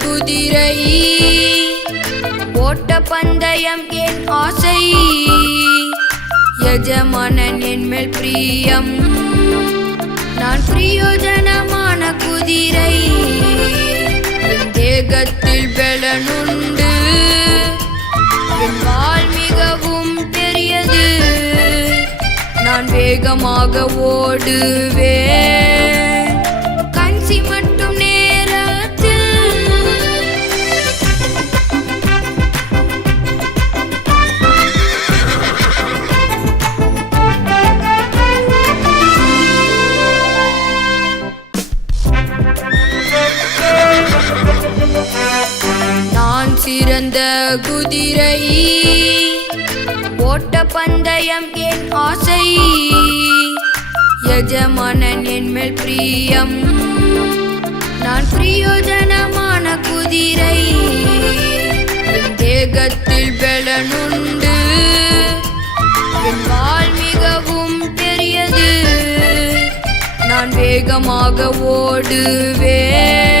குதிரை ஓட்ட பந்தயம் என் ஆசை எஜமானன் என் மேல் பிரியம் நான் பிரயோஜனமான குதிரை என் தேகத்தில் பலனுண்டு என் வால் மிகவும் பெரியது நான் வேகமாக ஓடுவேன் கஞ்சி மட்டும் நேரத்தில் நான் சிறந்த குதிரை ஓட்ட பந்தயம் என் ஆசை எஜமானன் என் மேல் பிரியம் நான் பிரயோஜனமான குதிரை என் தேகத்தில் பலனுண்டு என் வால் மிகவும் பெரியது நான் வேகமாக ஓடுவேன்